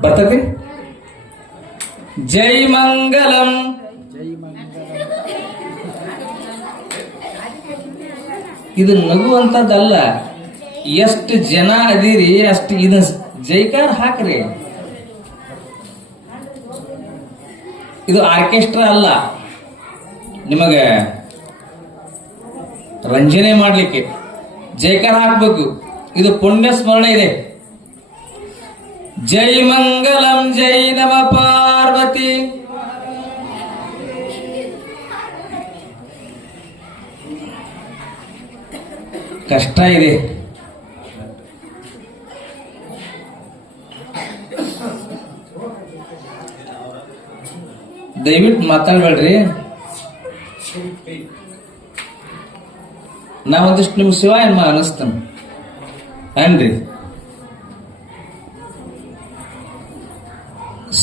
ಬರ್ತದೆ ಜೈ ಮಂಗಲಂ. ಇದು ನಗುವಂತದ್ದಲ್ಲ. ಎಷ್ಟು ಜನ ಅದೀರಿ, ಅಷ್ಟು ಇದು ಜೈಕಾರ ಹಾಕ್ರಿ. ಇದು ಆರ್ಕೆಸ್ಟ್ರಾ ಅಲ್ಲ. ನಿಮಗೆ ರಂಜನೆ ಮಾಡಲಿಕ್ಕೆ ಜೈಕಾರ ಹಾಕ್ಬೇಕು. ಇದು ಪುಣ್ಯ ಸ್ಮರಣೆ ಇದೆ. ಜೈ ಮಂಗಲಂ ಜೈ ನಮ ಪಾರ್ವತಿ ಕಷ್ಟ ಇದೆ ದಯವಿಟ್ಟು ಮಾತಾಡ್ಬೇಡ್ರಿ ನಾ ಒಂದಿಷ್ಟು ನಿಮ್ ಶಿವ ಏನ್ ಅನಿಸ್ತಾನ.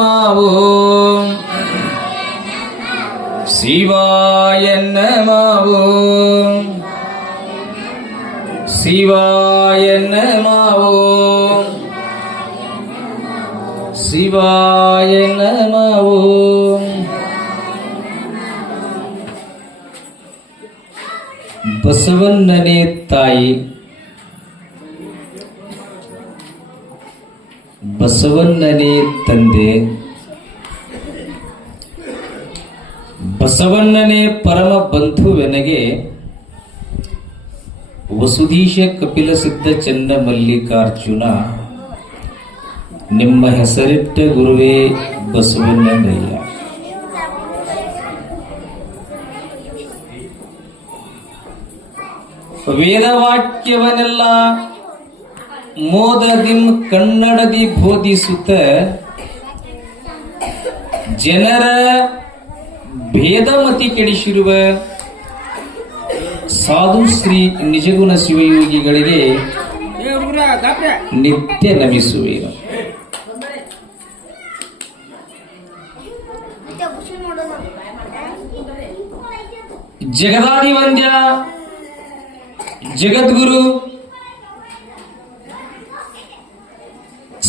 என்னமாவோம் சிவாய என்னமாவோம் சிவாய என்னமாவோம் சிவாய நமவோம் ಬಸವಣ್ಣನೇ ತಾಯಿ ಬಸವಣ್ಣನೇ ತಂದೆ. ಬಸವಣ್ಣನೇ ಪರಮ ಬಂಧುವೆನಗೆ ವಸುಧೀಶ ಕಪಿಲ ಸಿದ್ಧ ಚನ್ನ ಮಲ್ಲಿಕಾರ್ಜುನ. ನಿಮ್ಮ ಹೆಸರಿಟ್ಟ ಗುರುವೇ ಬಸವಣ್ಣನಯ್ಯ. ವೇದವಾಕ್ಯವನ್ನೆಲ್ಲ ಮೋದದಿಂ ಕನ್ನಡದಿ ಬೋಧಿಸುತ್ತ ಜನರ ಭೇದಮತಿ ಕೆಡಿಸಿರುವ ಸಾಧು ಶ್ರೀ ನಿಜಗುಣ ಶಿವಯೋಗಿಗಳಿಗೆ ನಿತ್ಯ ನಮಿಸುವೆನು ಜಗದಾದಿ ವಂದ್ಯ ಜಗದ್ಗುರು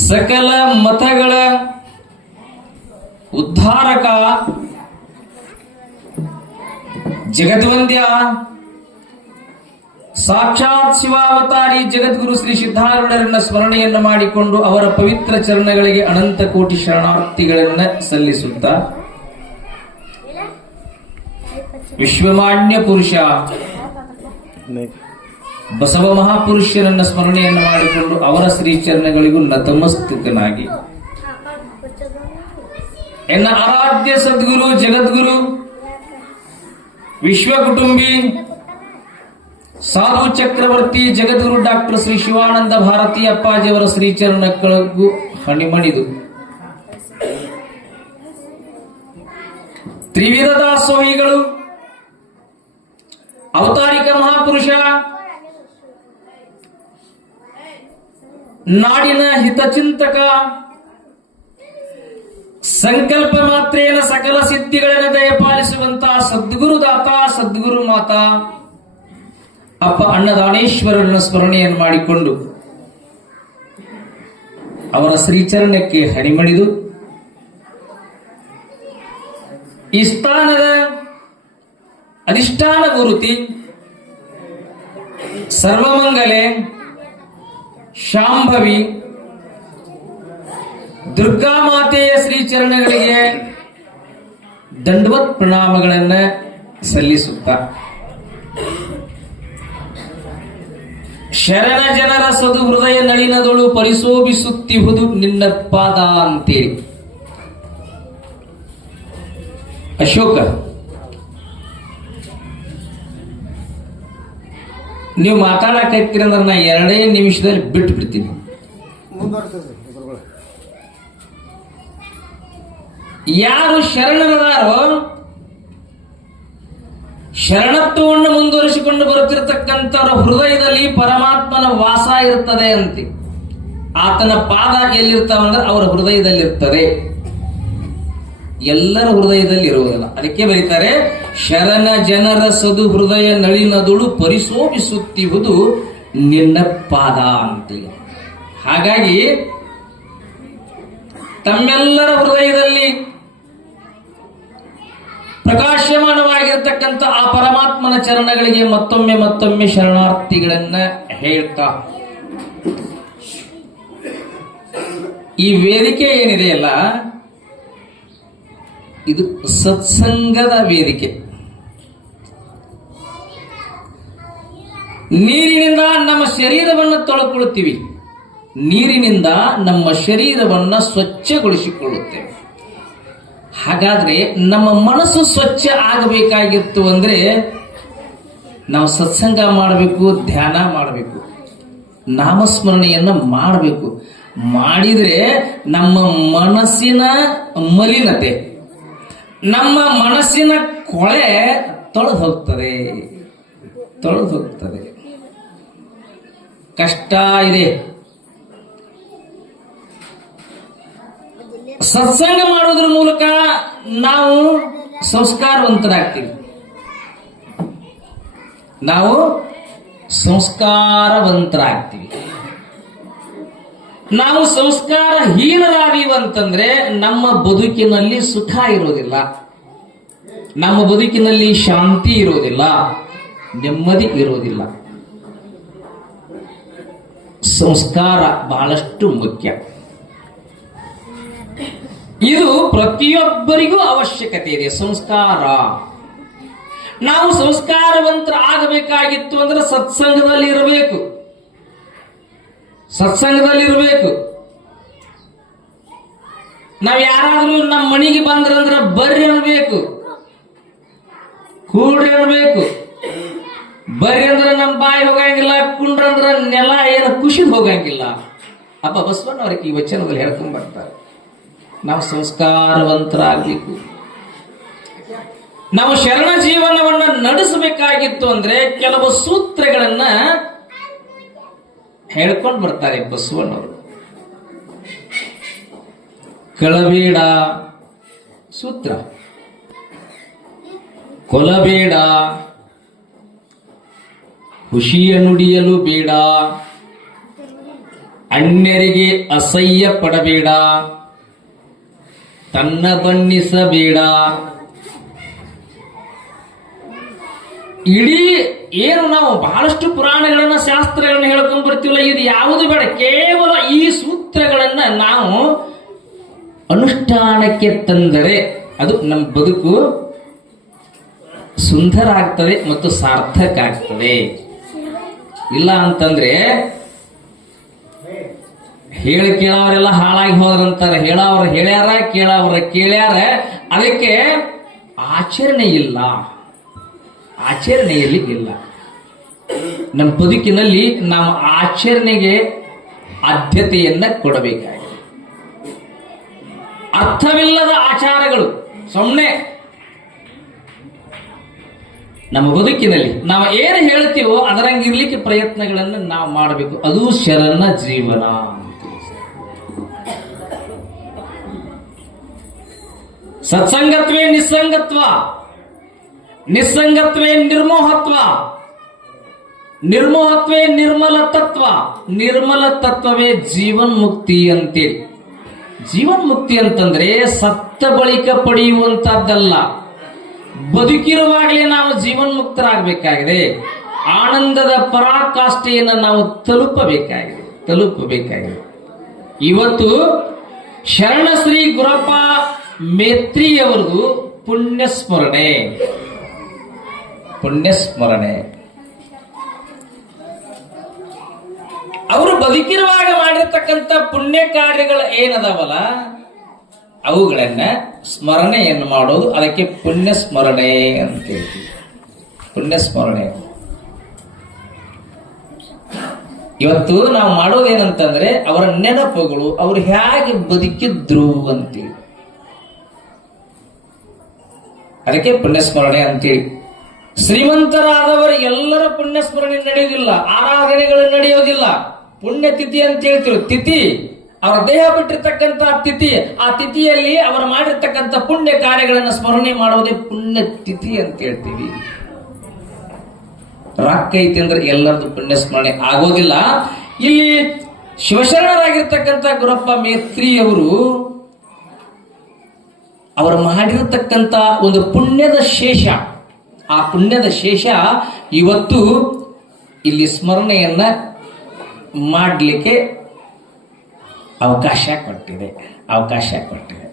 ಸಕಲ ಮತಗಳ ಉದ್ಧಾರಕ ಜಗದ್ವಂದ್ಯ. ಸಾಕ್ಷಾತ್ ಶಿವಾವತಾರಿ ಜಗದ್ಗುರು ಶ್ರೀ ಸಿದ್ಧಾರೂಢರನ್ನ ಸ್ಮರಣೆಯನ್ನು ಮಾಡಿಕೊಂಡು ಅವರ ಪವಿತ್ರ ಚರಣಗಳಿಗೆ ಅನಂತ ಕೋಟಿ ಶರಣಾರ್ಥಿಗಳನ್ನ ಸಲ್ಲಿಸುತ್ತಾ. ವಿಶ್ವಮಾನ್ಯ ಪುರುಷ. ಬಸವ ಮಹಾಪುರುಷರನ್ನ ಸ್ಮರಣೆಯನ್ನು ಮಾಡಿಕೊಂಡು ಅವರ ಶ್ರೀಚರಣಗಳಿಗೂ ನತಮಸ್ತುಕನಾಗಿ. ಎನ್ನ ಆರಾಧ್ಯ ಸದ್ಗುರು, ಜಗದ್ಗುರು ವಿಶ್ವ ಕುಟುಂಬಿ ಸಾಧು ಚಕ್ರವರ್ತಿ, ಜಗದ್ಗುರು ಡಾಕ್ಟರ್ ಶ್ರೀ ಶಿವಾನಂದ ಭಾರತಿ ಅಪ್ಪಾಜಿಯವರ ಶ್ರೀಚರಣಗಳಿಗೂ ಹಣಿಮಣಿದು. ತ್ರಿವಿಧ ದಾಸೋಹಿಗಳು ಅವತಾರಿಕ ಮಹಾಪುರುಷ ನಾಡಿನ ಹಿತಚಿಂತಕ. ಸಂಕಲ್ಪ ಮಾತ್ರೇನ ಸಕಲ ಸಿದ್ಧಿಗಳನ್ನು ದಯಪಾಲಿಸುವಂತಹ ಸದ್ಗುರು ದಾತ, ಸದ್ಗುರು ಮಾತಾ. ಅಪ್ಪ ಅನ್ನದಾನೇಶ್ವರನ ಸ್ಮರಣೆಯನ್ನು ಮಾಡಿಕೊಂಡು ಅವರ ಶ್ರೀಚರಣಕ್ಕೆ ಹರಿಮಣಿದು. ಈ ಸ್ಥಾನದ ಅಧಿಷ್ಠಾನ ಗುರುತಿ ಸರ್ವಮಂಗಲೆ. ಶಾಂಭವಿ. ದುರ್ಗಾ ಮಾತೆಯ ಶ್ರೀಚರಣಗಳಿಗೆ ದಂಡವತ್ ಪ್ರಣಾಮಗಳನ್ನ ಸಲ್ಲಿಸುತ್ತಾ. ಶರಣ ಜನರ ಸದು ಹೃದಯ ನಳಿನದೊಳು ಪರಿಶೋಭಿಸುತ್ತಿಹುದು ನಿನ್ನ ಪಾದ ಅಂತೇಳಿ. ಅಶೋಕ ನೀವು ಮಾತಾಡಕತ್ತೀರಿ ಅಂದ್ರೆ ನಾ ಎರಡೇ ನಿಮಿಷದಲ್ಲಿ ಬಿಟ್ಟು ಬಿಡ್ತೀನಿ. ಯಾರು ಶರಣರದಾರೋ, ಶರಣತ್ವವನ್ನು ಮುಂದುವರಿಸಿಕೊಂಡು ಬರುತ್ತಿರತಕ್ಕಂಥವರ ಹೃದಯದಲ್ಲಿ ಪರಮಾತ್ಮನ ವಾಸ ಇರುತ್ತದೆ ಅಂತೆ. ಆತನ ಪಾದ ಎಲ್ಲಿರ್ತಾವಂದ್ರೆ ಅವರ ಹೃದಯದಲ್ಲಿರ್ತದೆ. ಎಲ್ಲರ ಹೃದಯದಲ್ಲಿ ಇರುವುದಿಲ್ಲ. ಅದಕ್ಕೆ ಬರೀತಾರೆ, ಶರಣ ಜನರ ಸದು ಹೃದಯ ನಳಿನದುಳು ಪರಿಶೋಭಿಸುತ್ತಿರುವುದು ನಿನ್ನ ಪಾದ ಅಂತ ಹಾಗಾಗಿ, ತಮ್ಮೆಲ್ಲರ ಹೃದಯದಲ್ಲಿ ಪ್ರಕಾಶಮಾನವಾಗಿರ್ತಕ್ಕಂಥ ಆ ಪರಮಾತ್ಮನ ಚರಣಗಳಿಗೆ ಮತ್ತೊಮ್ಮೆ ಮತ್ತೊಮ್ಮೆ ಶರಣಾರ್ಥಿಗಳನ್ನ ಹೇಳ್ತಾ, ಈ ವೇದಿಕೆ ಏನಿದೆಯಲ್ಲ ಇದು ಸತ್ಸಂಗದ ವೇದಿಕೆ. ನೀರಿನಿಂದ ನಮ್ಮ ಶರೀರವನ್ನು ತೊಳಕೊಳ್ಳುತ್ತೀವಿ ನೀರಿನಿಂದ ನಮ್ಮ ಶರೀರವನ್ನು ಸ್ವಚ್ಛಗೊಳಿಸಿಕೊಳ್ಳುತ್ತೇವೆ. ಹಾಗಾದ್ರೆ ನಮ್ಮ ಮನಸ್ಸು ಸ್ವಚ್ಛ ಆಗಬೇಕಾಗಿತ್ತು ಅಂದ್ರೆ ನಾವು ಸತ್ಸಂಗ ಮಾಡಬೇಕು, ಧ್ಯಾನ ಮಾಡಬೇಕು, ನಾಮಸ್ಮರಣೆಯನ್ನು ಮಾಡಬೇಕು. ಮಾಡಿದ್ರೆ ನಮ್ಮ ಮನಸ್ಸಿನ ಮಲಿನತೆ ನಮ್ಮ ಮನಸ್ಸಿನ ಕೊಳೆ ತೊಳೆದು ಹೋಗ್ತದೆ. ತೊಳೆದು ಹೋಗ್ತದೆ. ಕಷ್ಟ ಇದೆ. ಸತ್ಸಂಗ ಮಾಡೋದ್ರ ಮೂಲಕ ನಾವು ಸಂಸ್ಕಾರವಂತರಾಗ್ತೀವಿ. ನಾವು ಸಂಸ್ಕಾರವಂತರಾಗ್ತೀವಿ. ನಾವು ಸಂಸ್ಕಾರ ಹೀನರಾಗಿವಂತಂದ್ರೆ ನಮ್ಮ ಬದುಕಿನಲ್ಲಿ ಸುಖ ಇರೋದಿಲ್ಲ. ನಮ್ಮ ಬದುಕಿನಲ್ಲಿ ಶಾಂತಿ ಇರೋದಿಲ್ಲ. ನೆಮ್ಮದಿ ಇರೋದಿಲ್ಲ. ಸಂಸ್ಕಾರ ಬಹಳಷ್ಟು ಮುಖ್ಯ. ಇದು ಪ್ರತಿಯೊಬ್ಬರಿಗೂ ಅವಶ್ಯಕತೆ ಇದೆ. ಸಂಸ್ಕಾರ. ನಾವು ಸಂಸ್ಕಾರವಂತರ ಆಗಬೇಕಾಗಿತ್ತು ಅಂದ್ರೆ ಸತ್ಸಂಗದಲ್ಲಿ ಇರಬೇಕು. ಸತ್ಸಂಗದಲ್ಲಿ ಇರಬೇಕು ನಾವ್ ಯಾರಾದ್ರೂ ನಮ್ಮ ಮನೆಗೆ ಬಂದ್ರಂದ್ರ ಬರ್ರಿ ಅನ್ಬೇಕು. ಕೂಡ್ರಿ ಅನ್ಬೇಕು. ಬರ್ರಿ ಅಂದ್ರೆ ನಮ್ಮ ಬಾಯಿ ಹೋಗಂಗಿಲ್ಲ ಕುಂಡ್ರಂದ್ರ ನೆಲ ಏನು ಖುಷಿ ಹೋಗಂಗಿಲ್ಲ. ಅಪ್ಪ ಬಸವಣ್ಣವ್ರಿಗೆ ಈ ವಚನದಲ್ಲಿ ಹೇಳ್ಕೊಂಡ್ ಬರ್ತಾರೆ. ನಾವು ಸಂಸ್ಕಾರವಂತರಾಗಬೇಕು ನಾವು ಶರಣ ಜೀವನವನ್ನ ನಡೆಸಬೇಕಾಗಿತ್ತು ಅಂದ್ರೆ ಕೆಲವು ಸೂತ್ರಗಳನ್ನ ಹೇಳ್ಕೊಂಡು ಬರ್ತಾರೆ ಬಸವಣ್ಣವರು ಕಳಬೇಡ ಸೂತ್ರ. ಕೊಲಬೇಡ. ಖುಷಿಯ ನುಡಿಯಲು ಬೇಡ. ಅಣ್ಣೆರಿಗೆ ಅಸಹ್ಯ ಪಡಬೇಡ. ತನ್ನ ಬಣ್ಣಿಸಬೇಡ. ಇಡೀ ಏನು ನಾವು ಬಹಳಷ್ಟು ಪುರಾಣಗಳನ್ನ, ಶಾಸ್ತ್ರಗಳನ್ನ ಹೇಳ್ಕೊಂಡ್ ಬರ್ತೀವಲ್ಲ, ಇದು ಯಾವುದು ಬೇಡ. ಕೇವಲ ಈ ಸೂತ್ರಗಳನ್ನ ನಾವು ಅನುಷ್ಠಾನಕ್ಕೆ ತಂದರೆ ಅದು ನಮ್ಮ ಬದುಕು ಸುಂದರ ಆಗ್ತದೆ ಮತ್ತು ಸಾರ್ಥಕ ಆಗ್ತದೆ ಇಲ್ಲ ಅಂತಂದ್ರೆ ಹೇಳಿ ಕೇಳವರೆಲ್ಲ ಹಾಳಾಗಿ ಹೋದ್ರಂತಾರೆ. ಹೇಳೋರು ಹೇಳ್ಯಾರ, ಕೇಳೋರ ಕೇಳ್ಯಾರ. ಅದಕ್ಕೆ ಆಚರಣೆ ಇಲ್ಲ. ಆಚರಣೆಯಲ್ಲಿ ಇಲ್ಲ. ನಮ್ಮ ಬದುಕಿನಲ್ಲಿ ನಾವು ಆಚರಣೆಗೆ ಆದ್ಯತೆಯನ್ನ ಕೊಡಬೇಕಾಗಿದೆ. ಅರ್ಥವಿಲ್ಲದ ಆಚಾರಗಳು ಸುಮ್ಮನೆ ನಮ್ಮ ಬದುಕಿನಲ್ಲಿ ನಾವು ಏನು ಹೇಳ್ತೀವೋ ಅದರಂಗಿರ್ಲಿಕ್ಕೆ ಪ್ರಯತ್ನಗಳನ್ನು ನಾವು ಮಾಡಬೇಕು. ಅದು ಶರಣ ಜೀವನ ಸತ್ಸಂಗತ್ವೇ ನಿಸ್ಸಂಗತ್ವ. ನಿಸ್ಸಂಗತ್ವೇ ನಿರ್ಮೋಹತ್ವ. ನಿರ್ಮೋಹತ್ವೇ ನಿರ್ಮಲ ತತ್ವ. ನಿರ್ಮಲ ತತ್ವವೇ ಜೀವನ್ ಮುಕ್ತಿ ಅಂತೆ. ಜೀವನ್ ಮುಕ್ತಿ ಅಂತಂದ್ರೆ ಸತ್ತ ಬಳಿಕ ಪಡೆಯುವಂತಹದ್ದಲ್ಲ. ಬದುಕಿರುವಾಗಲೇ ನಾವು ಜೀವನ್ ಮುಕ್ತರಾಗಬೇಕಾಗಿದೆ ಆನಂದದ ಪರಾಕಾಷ್ಠೆಯನ್ನು ನಾವು ತಲುಪಬೇಕಾಗಿದೆ. ತಲುಪಬೇಕಾಗಿದೆ. ಇವತ್ತು ಶರಣ ಶ್ರೀ ಗುರಪ್ಪ ಮೇತ್ರಿಯವರದು ಪುಣ್ಯ ಸ್ಮರಣೆ ಪುಣ್ಯ ಸ್ಮರಣೆ ಅವರು ಬದುಕಿರುವಾಗ ಮಾಡಿರ್ತಕ್ಕಂಥ ಪುಣ್ಯ ಕಾರ್ಯಗಳು ಏನದಾವಲ್ಲ? ಅವುಗಳನ್ನ ಸ್ಮರಣೆಯನ್ನು ಮಾಡೋದು. ಅದಕ್ಕೆ ಪುಣ್ಯ ಸ್ಮರಣೆ ಅಂತ ಹೇಳ್ತೀವಿ ಪುಣ್ಯ ಸ್ಮರಣೆ ಇವತ್ತು ನಾವು ಮಾಡೋದೇನಂತಂದ್ರೆ ಅವರ ನೆನಪುಗಳು, ಅವರು ಹೇಗೆ ಬದುಕಿದ್ರು ಅಂತೇಳಿ. ಅದಕ್ಕೆ ಪುಣ್ಯಸ್ಮರಣೆ ಅಂತೇಳಿ. ಶ್ರೀಮಂತರಾದವರು ಎಲ್ಲರ ಪುಣ್ಯಸ್ಮರಣೆ ನಡೆಯುವುದಿಲ್ಲ, ಆರಾಧನೆಗಳು ನಡೆಯೋದಿಲ್ಲ ಪುಣ್ಯತಿಥಿ ಅಂತ ಹೇಳ್ತಿರು, ತಿಥಿ. ಅವರ ದೇಹ ಬಿಟ್ಟಿರ್ತಕ್ಕಂಥ ತಿಥಿ, ಆ ತಿಥಿಯಲ್ಲಿ ಅವರು ಮಾಡಿರ್ತಕ್ಕಂಥ ಪುಣ್ಯ ಕಾರ್ಯಗಳನ್ನು ಸ್ಮರಣೆ ಮಾಡುವುದೇ ಪುಣ್ಯ ತಿಥಿ ಅಂತ ಹೇಳ್ತೀವಿ. ರೊಕ್ಕ ಐತಿ ಅಂದ್ರೆ ಎಲ್ಲರದು ಪುಣ್ಯ ಸ್ಮರಣೆ ಆಗೋದಿಲ್ಲ. ಇಲ್ಲಿ ಶಿವಶರಣರಾಗಿರ್ತಕ್ಕಂಥ ಗುರಪ್ಪ ಮೇತ್ರಿ ಅವರು ಅವರು ಮಾಡಿರತಕ್ಕಂಥ ಒಂದು ಪುಣ್ಯದ ಶೇಷ. ಆ ಪುಣ್ಯದ ಶೇಷ ಇವತ್ತು ಇಲ್ಲಿ ಸ್ಮರಣೆಯನ್ನ ಮಾಡಲಿಕ್ಕೆ ಅವಕಾಶ ಕೊಟ್ಟಿದೆ ಅವಕಾಶ ಕೊಟ್ಟಿದೆ.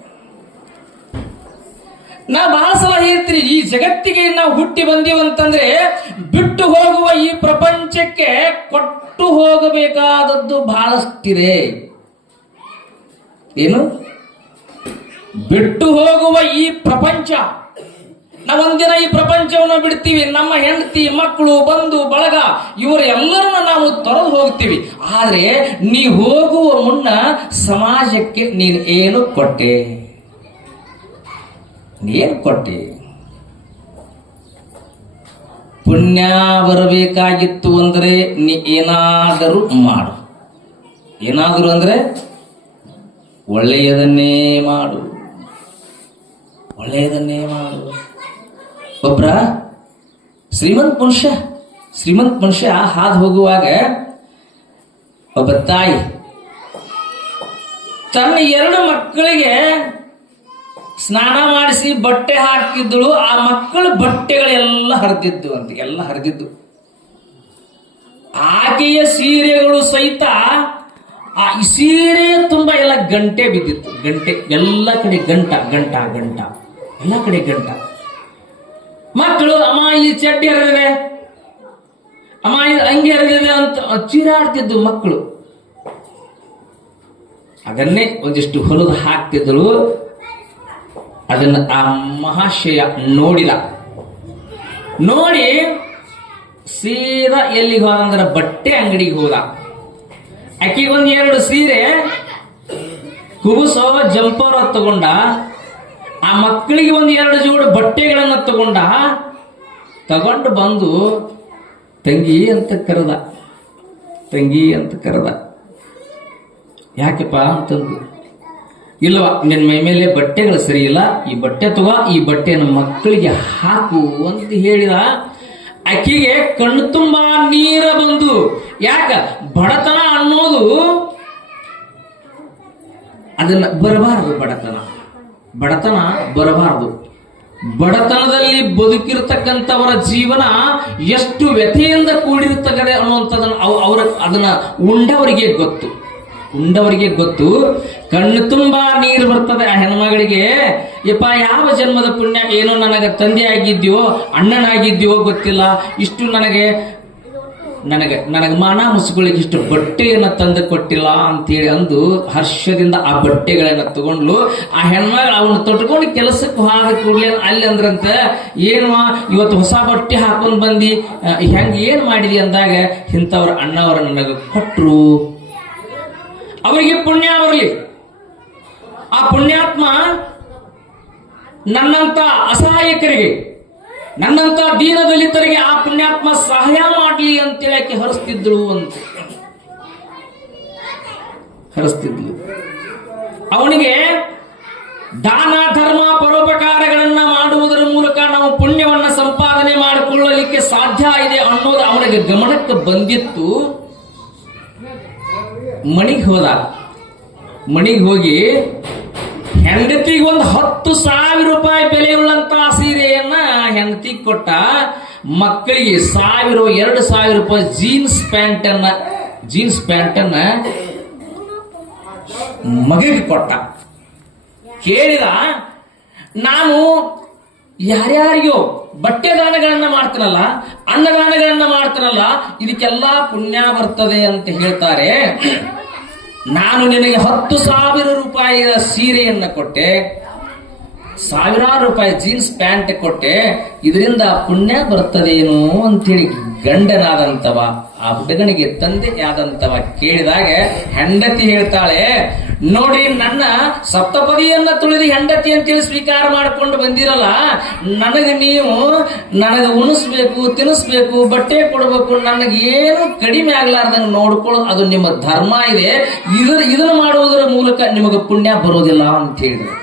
ನಾ ಬಹಳ ಸಲ ಹೇಳ್ತೀನಿ, ಈ ಜಗತ್ತಿಗೆ ನಾವು ಹುಟ್ಟಿ ಬಂದೀವಂತಂದ್ರೆ ಬಿಟ್ಟು ಹೋಗುವ ಈ ಪ್ರಪಂಚಕ್ಕೆ ಕೊಟ್ಟು ಹೋಗಬೇಕಾದದ್ದು ಬಹಳಷ್ಟಿದೆ. ಏನು? ಬಿಟ್ಟು ಹೋಗುವ ಈ ಪ್ರಪಂಚ ನಾವೊಂದಿನ ಈ ಪ್ರಪಂಚವನ್ನು ಬಿಡ್ತೀವಿ. ನಮ್ಮ ಹೆಂಡತಿ, ಮಕ್ಕಳು, ಬಂಧು, ಬಳಗ ಇವರು ಎಲ್ಲರನ್ನ ನಾವು ತೊರೆದು ಹೋಗ್ತೀವಿ. ಆದ್ರೆ ನೀ ಹೋಗುವ ಮುನ್ನ ಸಮಾಜಕ್ಕೆ ನೀನು ಏನು ಕೊಟ್ಟೆ? ಏನು ಕೊಟ್ಟೆ? ಪುಣ್ಯ ಬರಬೇಕಾಗಿತ್ತು ಅಂದ್ರೆ ನೀ ಏನಾದರೂ ಮಾಡು. ಏನಾದರೂ ಅಂದ್ರೆ ಒಳ್ಳೆಯದನ್ನೇ ಮಾಡು. ಒಳ್ಳೆಯದನ್ನೇ ಮಾಡು. ಒಬ್ರ ಶ್ರೀಮಂತ ಮನುಷ್ಯ. ಶ್ರೀಮಂತ ಮನುಷ್ಯ ಹಾದು ಹೋಗುವಾಗ ಒಬ್ಬ ತಾಯಿ ತನ್ನ ಎರಡು ಮಕ್ಕಳಿಗೆ ಸ್ನಾನ ಮಾಡಿಸಿ ಬಟ್ಟೆ ಹಾಕಿದ್ದಳು. ಆ ಮಕ್ಕಳ ಬಟ್ಟೆಗಳೆಲ್ಲ ಹರಿದಿದ್ದು ಅಂತ, ಎಲ್ಲ ಹರಿದಿದ್ದು. ಆಕೆಯ ಸೀರೆಗಳು ಸಹಿತ ಆ ಸೀರೆ ತುಂಬಾ ಎಲ್ಲ ಗಂಟೆ ಬಿದ್ದಿತ್ತು. ಗಂಟೆ ಎಲ್ಲ ಕಡೆ ಗಂಟ ಗಂಟ ಗಂಟ. ಎಲ್ಲ ಕಡೆ ಗಂಟ. ಮಕ್ಕಳು, ಅಮ್ಮ, ಇಲ್ಲಿ ಚಡ್ಡಿ ಹರಿದಿದೆ. ಅಮ್ಮ, ಇಲ್ಲಿ ಅಂಗಿ ಹರಿದಿದೆ ಅಂತ ಚೀರಾಡ್ತಿದ್ದು ಮಕ್ಕಳು. ಅದನ್ನೇ ಒಂದಿಷ್ಟು ಹೊಲದ ಹಾಕ್ತಿದ್ರು. ಅದನ್ನ ಆ ಮಹಾಶಯ ನೋಡಿಲ್ಲ. ನೋಡಿ, ಸೀದಾ ಎಲ್ಲಿಗೆ ಹೋದ ಅಂದ್ರೆ ಬಟ್ಟೆ ಅಂಗಡಿಗೆ ಹೋದ. ಅಕ್ಕಿಗೊಂದು ಎರಡು ಸೀರೆ. ಕುಬುಸೋ ಜಂಪರ್ ತಗೊಂಡ. ಆ ಮಕ್ಕಳಿಗೆ ಒಂದು ಎರಡು ಜೋಡು ಬಟ್ಟೆಗಳನ್ನ ತಗೊಂಡ, ತಗೊಂಡು ಬಂದು, ತಂಗಿ ಅಂತ ಕರೆದ, ತಂಗಿ ಅಂತ ಕರೆದ. ಯಾಕಪ್ಪ ಅಂತಂದು ಇಲ್ವಾ ನಿನ್ನ ಮೈ ಮೇಲೆ ಬಟ್ಟೆಗಳು ಸರಿ ಇಲ್ಲ, ಈ ಬಟ್ಟೆ ತಗೋ, ಈ ಬಟ್ಟೆನ ಮಕ್ಕಳಿಗೆ ಹಾಕು ಅಂತ ಹೇಳಿದ ಆಕೆಗೆ ಕಣ್ಣು ತುಂಬಾ ನೀರ ಬಂದು, ಯಾಕ ಬಡತನ ಅನ್ನೋದು ಅದನ್ನ ಬರಬಾರದು ಬಡತನ. ಬಡತನ ಬರಬಾರದು. ಬಡತನದಲ್ಲಿ ಬದುಕಿರತಕ್ಕಂಥವರ ಜೀವನ ಎಷ್ಟು ವ್ಯಥೆಯಿಂದ ಕೂಡಿರುತ್ತದೆ ಅನ್ನುವಂಥದ್ದನ್ನ ಅವ್- ಅವರ ಅದನ್ನ ಉಂಡವರಿಗೆ ಗೊತ್ತು. ಉಂಡವರಿಗೆ ಗೊತ್ತು. ಕಣ್ಣು ತುಂಬಾ ನೀರು ಬರ್ತದೆ ಆ ಹೆಣ್ಮಗಳಿಗೆ. ಯಪ್ಪ, ಯಾವ ಜನ್ಮದ ಪುಣ್ಯ? ಏನೋ ನನಗೆ ತಂದೆ ಆಗಿದ್ಯೋ ಅಣ್ಣನಾಗಿದ್ಯೋ ಗೊತ್ತಿಲ್ಲ. ಇಷ್ಟು ನನಗೆ ನನಗೆ ನನಗೆ ಮಾನ ಮುಸ್ಕೊಳ್ಳಿಕ್ಕೆ ಇಷ್ಟು ಬಟ್ಟೆಯನ್ನು ತಂದು ಕೊಟ್ಟಿಲ್ಲ ಅಂತೇಳಿ ಅಂದು ಹರ್ಷದಿಂದ ಆ ಬಟ್ಟೆಗಳನ್ನ ತಗೊಂಡ್ಲು. ಆ ಹೆಣ್ಮಗಳು ಅವನ್ನ ತೊಟ್ಕೊಂಡು ಕೆಲಸಕ್ಕೆ ಹಾದ ಕೂಡಲೇ ಅಲ್ಲಿ ಅಂದ್ರಂತ, ಏನು ಇವತ್ತು ಹೊಸ ಬಟ್ಟೆ ಹಾಕೊಂಡ್ ಬಂದಿ ಹೆಂಗೆ ಏನ್ ಮಾಡಿದಿ ಅಂದಾಗ, ಇಂಥವ್ರ ಅಣ್ಣವ್ರ ನನಗೆ ಕೊಟ್ರು. ಅವರಿಗೆ ಪುಣ್ಯ ಬರಲಿ. ಆ ಪುಣ್ಯಾತ್ಮ ನನ್ನಂತ ಅಸಹಾಯಕರಿಗೆ, ನನ್ನಂತ ದೀನದಲಿತರಿಗೆ ಆ ಪುಣ್ಯಾತ್ಮ ಸಹಾಯ ಅಂತೇಳಿ ಆಕೆ ಹರಿಸ್ತಿದ್ಳು ಅಂತ. ಹರಿಸ್ತಿದ್ಲು. ಅವನಿಗೆ ದಾನ, ಧರ್ಮ, ಪರೋಪಕಾರಗಳನ್ನ ಮಾಡುವುದರ ಮೂಲಕ ನಾವು ಪುಣ್ಯವನ್ನ ಸಂಪಾದನೆ ಮಾಡಿಕೊಳ್ಳಲಿಕ್ಕೆ ಸಾಧ್ಯ ಇದೆ ಅನ್ನೋದು ಅವನಿಗೆ ಗಮನಕ್ಕೆ ಬಂದಿತ್ತು. ಮಣಿಗೆ ಹೋದ. ಮಣಿಗೆ ಹೋಗಿ ಹೆಂಡತಿಗೆ ಒಂದು ಹತ್ತು ಸಾವಿರ ರೂಪಾಯಿ ಬೆಲೆಯುಳ್ಳಂತ ಸೀರೆಯನ್ನ ಹೆಂಡತಿಗೆ ಕೊಟ್ಟ ಮಕ್ಕಳಿಗೆ ಸಾವಿರ, ಎರಡು ಸಾವಿರ ರೂಪಾಯಿ ಜೀನ್ಸ್ ಪ್ಯಾಂಟ್ ಅನ್ನ ಜೀನ್ಸ್ ಪ್ಯಾಂಟ್ ಅನ್ನ ಮಗಿಗೆ ಕೊಟ್ಟ. ಕೇಳಿದ, ನಾನು ಯಾರ್ಯಾರಿಗೋ ಬಟ್ಟೆ ದಾನಗಳನ್ನ ಮಾಡ್ತೀನಲ್ಲ, ಅನ್ನದಾನಗಳನ್ನ ಮಾಡ್ತೀನಲ್ಲ, ಇದಕ್ಕೆಲ್ಲ ಪುಣ್ಯ ಬರ್ತದೆ ಅಂತ ಹೇಳ್ತಾರೆ. ನಾನು ನಿನಗೆ ಹತ್ತು ಸಾವಿರ ರೂಪಾಯಿಯ ಸೀರೆಯನ್ನ ಕೊಟ್ಟೆ. ಸಾವಿರಾರು ರೂಪಾಯಿ ಜೀನ್ಸ್ ಪ್ಯಾಂಟ್ ಕೊಟ್ಟೆ, ಇದರಿಂದ ಪುಣ್ಯ ಬರ್ತದೇನೋ ಅಂತೇಳಿ ಗಂಡನಾದಂತವ ಆ ಹುಡುಗನಿಗೆ ತಂದೆ ಆದಂತವ ಕೇಳಿದಾಗ ಹೆಂಡತಿ ಹೇಳ್ತಾಳೆ, ನೋಡಿ ನನ್ನ ಸಪ್ತಪದಿಯನ್ನ ತುಳಿದು ಹೆಂಡತಿ ಅಂತೇಳಿ ಸ್ವೀಕಾರ ಮಾಡಿಕೊಂಡು ಬಂದಿರಲ್ಲ, ನನಗೆ ನೀವು ನನಗೆ ಉಣಿಸ್ಬೇಕು, ತಿನ್ನಿಸ್ಬೇಕು, ಬಟ್ಟೆ ಕೊಡಬೇಕು ನನಗೆ ಏನು ಕಡಿಮೆ ಆಗ್ಲಾರ್ದಂಗೆ ನೋಡ್ಕೊಳ್ಳೋದು ಅದು ನಿಮ್ಮ ಧರ್ಮ ಇದೆ ಇದನ್ನ ಮಾಡುವುದರ ಮೂಲಕ ನಿಮಗೆ ಪುಣ್ಯ ಬರೋದಿಲ್ಲ ಅಂತ ಹೇಳಿದ್ರು.